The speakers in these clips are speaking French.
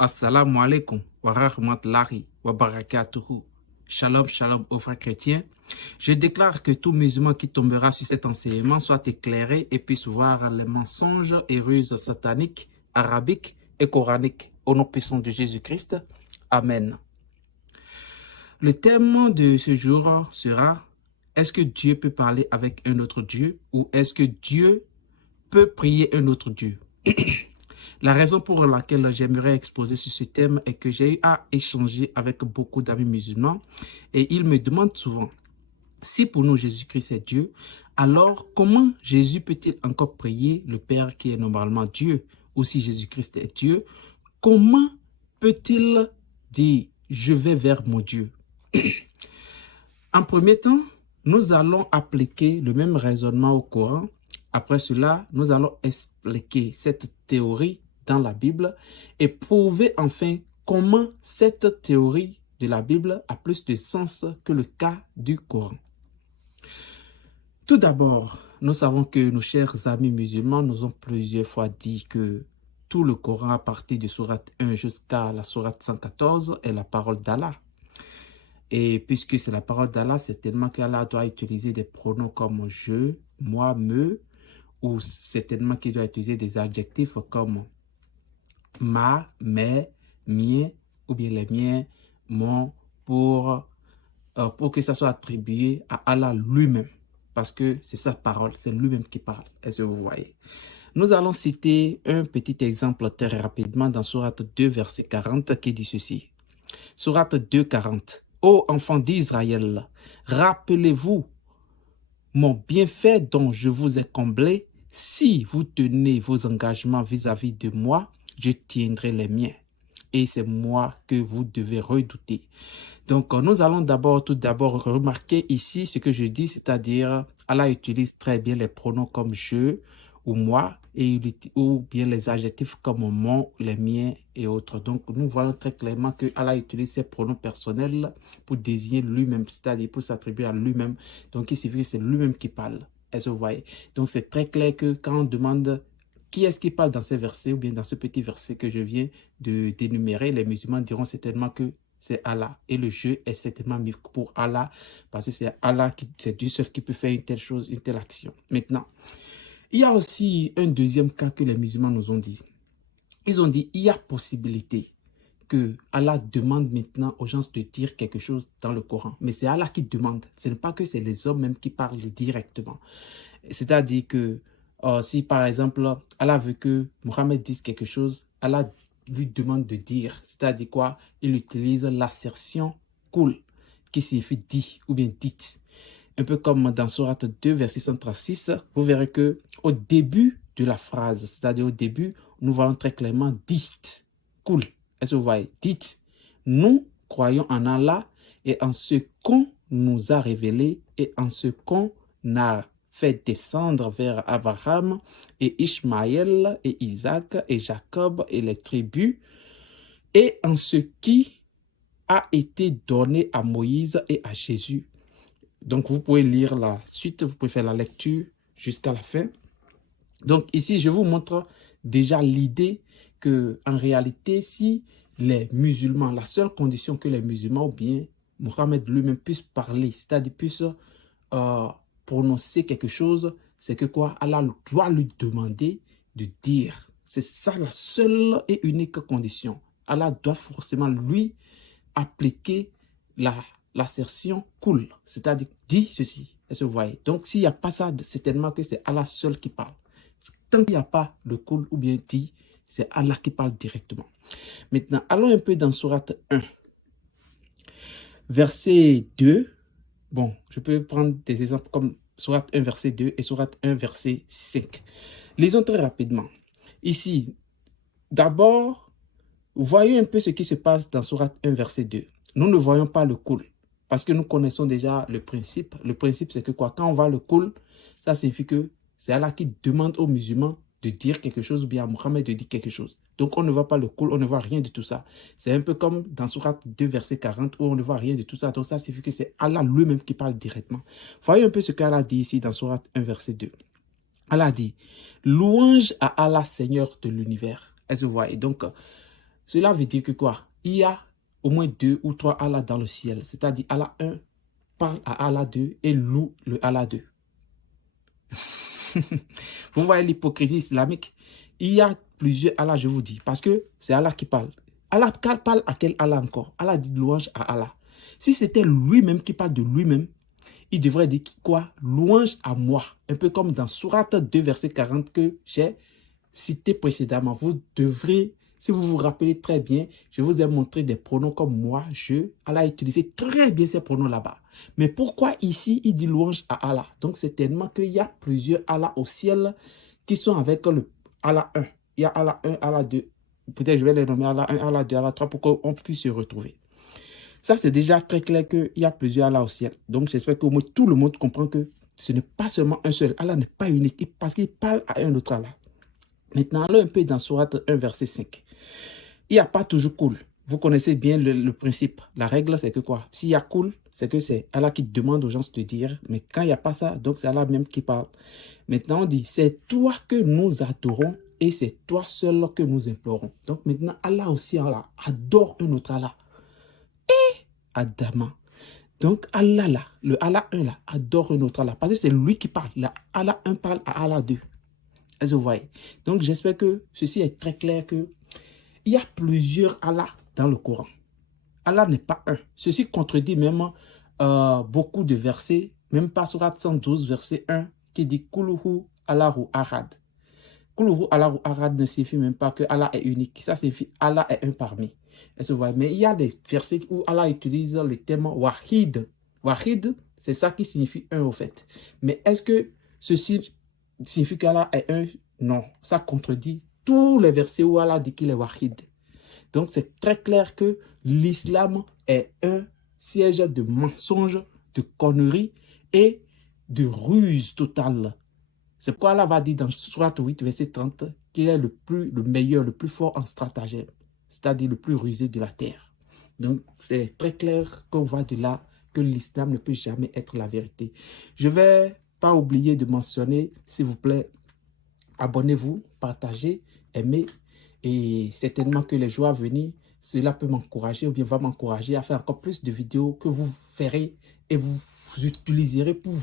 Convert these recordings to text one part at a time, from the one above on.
Assalamu alaikum wa rahmatullahi wa barakatuhu. Shalom, shalom aux frères chrétiens. Je déclare que tout musulman qui tombera sur cet enseignement soit éclairé et puisse voir les mensonges et ruses sataniques, arabiques et coraniques. Au nom puissant de Jésus-Christ. Amen. Le thème de ce jour sera: est-ce que Dieu peut parler avec un autre Dieu ou est-ce que Dieu peut prier un autre Dieu? La raison pour laquelle j'aimerais exposer sur ce thème est que j'ai eu à échanger avec beaucoup d'amis musulmans et ils me demandent souvent, si pour nous Jésus-Christ est Dieu, alors comment Jésus peut-il encore prier le Père qui est normalement Dieu? Ou si Jésus-Christ est Dieu, comment peut-il dire « je vais vers mon Dieu » ? En premier temps, nous allons appliquer le même raisonnement au Coran. Après cela, nous allons expliquer cette théorie dans la Bible et prouver enfin comment cette théorie de la Bible a plus de sens que le cas du Coran. Tout d'abord, nous savons que nos chers amis musulmans nous ont plusieurs fois dit que tout le Coran à partir de sourate 1 jusqu'à la sourate 114 est la parole d'Allah. Et puisque c'est la parole d'Allah, certainement qu'Allah doit utiliser des pronoms comme je, moi, me, ou certainement qu'il doit utiliser des adjectifs comme ma, mes, mien, ou bien les miens, mon, pour que ça soit attribué à Allah lui-même. Parce que c'est sa parole, c'est lui-même qui parle. Est-ce que vous voyez? Nous allons citer un petit exemple très rapidement dans Sourate 2, verset 40, qui dit ceci. Sourate 2, 40. Ô enfants d'Israël, rappelez-vous mon bienfait dont je vous ai comblé. Si vous tenez vos engagements vis-à-vis de moi, je tiendrai les miens. Et c'est moi que vous devez redouter. Donc, nous allons tout d'abord remarquer ici ce que je dis, c'est-à-dire Allah utilise très bien les pronoms comme je ou moi, ou bien les adjectifs comme mon, les miens et autres. Donc, nous voyons très clairement que Allah utilise ces pronoms personnels pour désigner lui-même, c'est-à-dire pour s'attribuer à lui-même. Donc, il signifie que c'est lui-même qui parle. Est-ce que vous voyez? Donc, c'est très clair que quand on demande qui est-ce qui parle dans ces versets ou bien dans ce petit verset que je viens de d'énumérer, les musulmans diront certainement que c'est Allah. Et le jeu est certainement mis pour Allah parce que c'est Allah, c'est Dieu seul qui peut faire une telle chose, une telle action. Maintenant, il y a aussi un deuxième cas que les musulmans nous ont dit. Ils ont dit, il y a possibilité que Allah demande maintenant aux gens de dire quelque chose dans le Coran. Mais c'est Allah qui demande. Ce n'est pas que c'est les hommes même qui parlent directement. C'est-à-dire que si par exemple, Allah veut que Mohammed dise quelque chose, Allah lui demande de dire. C'est-à-dire quoi? Il utilise l'assertion cool, qui signifie dit ou bien dites. Un peu comme dans Sourate 2, verset 136, vous verrez que au début de la phrase, c'est-à-dire au début, nous voyons très clairement dites. Cool. Est-ce que vous voyez? Dites. Nous croyons en Allah et en ce qu'on nous a révélé et en ce qu'on a fait descendre vers Abraham et Ishmaël et Isaac et Jacob et les tribus et en ce qui a été donné à Moïse et à Jésus. Donc, vous pouvez lire la suite, vous pouvez faire la lecture jusqu'à la fin. Donc, ici, je vous montre déjà l'idée que, en réalité, si les musulmans, la seule condition que les musulmans ou bien Mohammed lui-même puisse parler, c'est-à-dire puisse prononcer quelque chose, c'est que quoi? Allah doit lui demander de dire. C'est ça la seule et unique condition. Allah doit forcément lui appliquer l'assertion cool, c'est-à-dire dit ceci. Est-ce que vous voyez? Donc, s'il n'y a pas ça, c'est tellement que c'est Allah seul qui parle. Tant qu'il n'y a pas le cool ou bien dit, c'est Allah qui parle directement. Maintenant, allons un peu dans Sourate 1. Verset 2. Bon, je peux prendre des exemples comme Sourate 1, verset 2 et Sourate 1, verset 5. Lisons très rapidement. Ici, d'abord, voyons un peu ce qui se passe dans Sourate 1, verset 2. Nous ne voyons pas le cool parce que nous connaissons déjà le principe. Le principe, c'est que quoi? Quand on voit le cool, ça signifie que c'est Allah qui demande aux musulmans de dire quelque chose ou bien à Mohammed de dire quelque chose. Donc, on ne voit pas le cool, on ne voit rien de tout ça. C'est un peu comme dans Sourate 2, verset 40, où on ne voit rien de tout ça. Donc, ça signifie que c'est Allah lui-même qui parle directement. Voyons un peu ce qu'Allah dit ici dans Sourate 1, verset 2. Allah dit, louange à Allah, Seigneur de l'univers. Est-ce que vous voyez? Donc, Cela veut dire que quoi? Il y a au moins 2 ou 3 Allah dans le ciel. C'est-à-dire Allah 1 parle à Allah 2 et loue le Allah 2. Vous voyez l'hypocrisie islamique? Il y a plusieurs Allah, je vous dis, parce que c'est Allah qui parle. Allah parle à quel Allah encore? Allah dit louange à Allah. Si c'était lui-même qui parle de lui-même, il devrait dire quoi? Louange à moi. Un peu comme dans Sourate 2, verset 40 que j'ai cité précédemment. Vous devrez, si vous vous rappelez très bien, je vous ai montré des pronoms comme moi, je. Allah a utilisé très bien ces pronoms là-bas. Mais pourquoi ici, il dit louange à Allah? Donc, c'est tellement qu'il y a plusieurs Allah au ciel qui sont avec le Allah 1. Il y a Allah 1, Allah 2. Peut-être je vais les nommer Allah 1, Allah 2, Allah 3 pour qu'on puisse se retrouver. Ça, c'est déjà très clair qu'il y a plusieurs Allah au ciel. Donc, j'espère que tout le monde comprend que ce n'est pas seulement un seul. Allah n'est pas unique parce qu'il parle à un autre Allah. Maintenant, allons un peu dans Sourate 1, verset 5. Il n'y a pas toujours cool. Vous connaissez bien le principe. La règle, c'est que quoi? S'il y a cool, c'est que c'est Allah qui demande aux gens de dire. Mais quand il n'y a pas ça, donc c'est Allah même qui parle. Maintenant, on dit, c'est toi que nous adorons et c'est toi seul que nous implorons. Donc maintenant, Allah aussi Allah, adore un autre Allah. Adama. Donc Allah là, le Allah 1 là, adore un autre Allah. Parce que c'est lui qui parle. Là, Allah 1 parle à Allah 2. Est-ce que vous voyez? Donc j'espère que ceci est très clair que il y a plusieurs Allah dans le Coran. Allah n'est pas un. Ceci contredit même beaucoup de versets, même pas sur 112, verset 1, qui dit Kuluhu Allahu Ahad. Kuluhu Allahu Ahad ne signifie même pas que Allah est unique. Ça signifie Allah est un parmi. Est-ce que vous voyez? Mais il y a des versets où Allah utilise le terme Wahid. Wahid, c'est ça qui signifie un au fait. Mais est-ce que ceci signifie qu'Allah est un? Non. Ça contredit tous les versets où Allah dit qu'il est Wahid. Donc, c'est très clair que l'islam est un siège de mensonges, de conneries et de ruse totale. C'est pourquoi Allah va dire dans Sourate 8, verset 30, qu'il est le meilleur, le plus fort en stratagème, c'est-à-dire le plus rusé de la terre. Donc, c'est très clair qu'on voit de là que l'islam ne peut jamais être la vérité. Je ne vais pas oublier de mentionner, s'il vous plaît, abonnez-vous, partagez, aimez. Et certainement que les jours à venir, cela peut m'encourager ou bien va m'encourager à faire encore plus de vidéos que vous ferez et vous utiliserez pour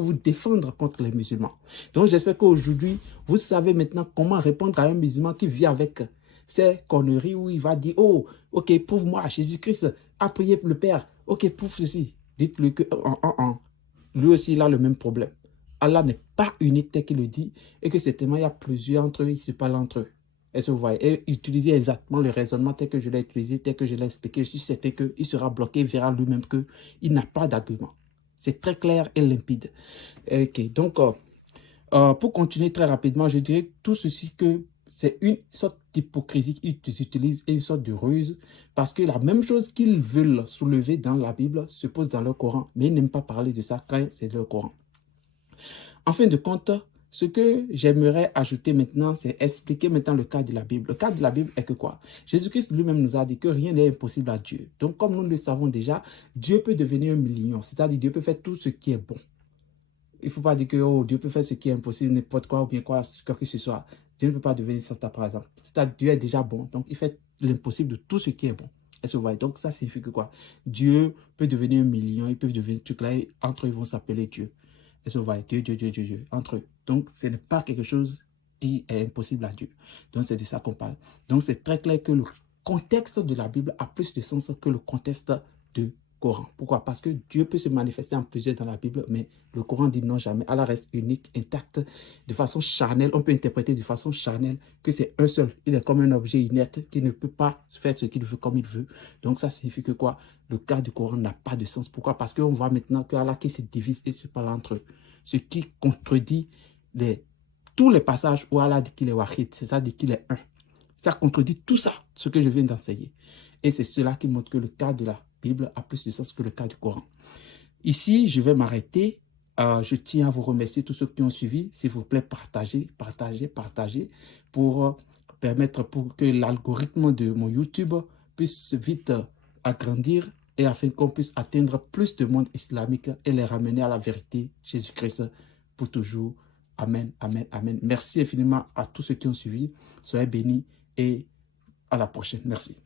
vous défendre contre les musulmans. Donc j'espère qu'aujourd'hui, vous savez maintenant comment répondre à un musulman qui vit avec ces conneries où il va dire, oh, ok, prouve-moi, Jésus-Christ a prié pour le Père, ok, prouve ceci. Dites-lui que lui aussi il a le même problème. Allah n'est pas unique tel qu'il le dit et que certainement il y a plusieurs entre eux qui se parlent entre eux. Est-ce que vous voyez? Et utiliser exactement le raisonnement tel que je l'ai utilisé, tel que je l'ai expliqué. Je suis certain qu'il sera bloqué, il verra lui-même qu'il n'a pas d'argument. C'est très clair et limpide. Ok, donc pour continuer très rapidement, je dirais tout ceci que c'est une sorte d'hypocrisie qu'ils utilisent et une sorte de ruse parce que la même chose qu'ils veulent soulever dans la Bible se pose dans leur Coran, mais ils n'aiment pas parler de ça quand c'est leur Coran. En fin de compte, ce que j'aimerais ajouter maintenant, c'est expliquer maintenant le cas de la Bible. Le cas de la Bible est que quoi? Jésus-Christ lui-même nous a dit que rien n'est impossible à Dieu. Donc, comme nous le savons déjà, Dieu peut devenir un million. C'est-à-dire Dieu peut faire tout ce qui est bon. Il ne faut pas dire que oh, Dieu peut faire ce qui est impossible, n'importe quoi ou bien quoi que ce soit. Dieu ne peut pas devenir Satan, par exemple. C'est-à-dire Dieu est déjà bon. Donc, il fait l'impossible de tout ce qui est bon. Est-ce que vous voyez? Donc, ça signifie que quoi? Dieu peut devenir un million, il peut devenir tout là, et entre eux, ils vont s'appeler Dieu. Et ça va Dieu, entre eux. Donc, ce n'est pas quelque chose qui est impossible à Dieu. Donc, c'est de ça qu'on parle. Donc, c'est très clair que le contexte de la Bible a plus de sens que le contexte du Coran. Pourquoi? Parce que Dieu peut se manifester en plusieurs dans la Bible, mais le Coran dit non jamais. Allah reste unique, intact, de façon charnelle. On peut interpréter de façon charnelle que c'est un seul. Il est comme un objet inerte qui ne peut pas faire ce qu'il veut comme il veut. Donc, ça signifie que quoi? Le cas du Coran n'a pas de sens. Pourquoi? Parce qu'on voit maintenant qu'Allah qui se divise et se parle entre eux. Ce qui contredit tous les passages où Allah dit qu'il est wahid, c'est-à-dire qu'il est un. Ça contredit tout ça, ce que je viens d'enseigner. Et c'est cela qui montre que le cas de la Bible a plus de sens que le cas du Coran. Ici, je vais m'arrêter. Je tiens à vous remercier tous ceux qui ont suivi. S'il vous plaît, partagez pour permettre que l'algorithme de mon YouTube puisse vite agrandir et afin qu'on puisse atteindre plus de monde islamique et les ramener à la vérité, Jésus-Christ, pour toujours. Amen, amen, amen. Merci infiniment à tous ceux qui ont suivi. Soyez bénis et À la prochaine. Merci.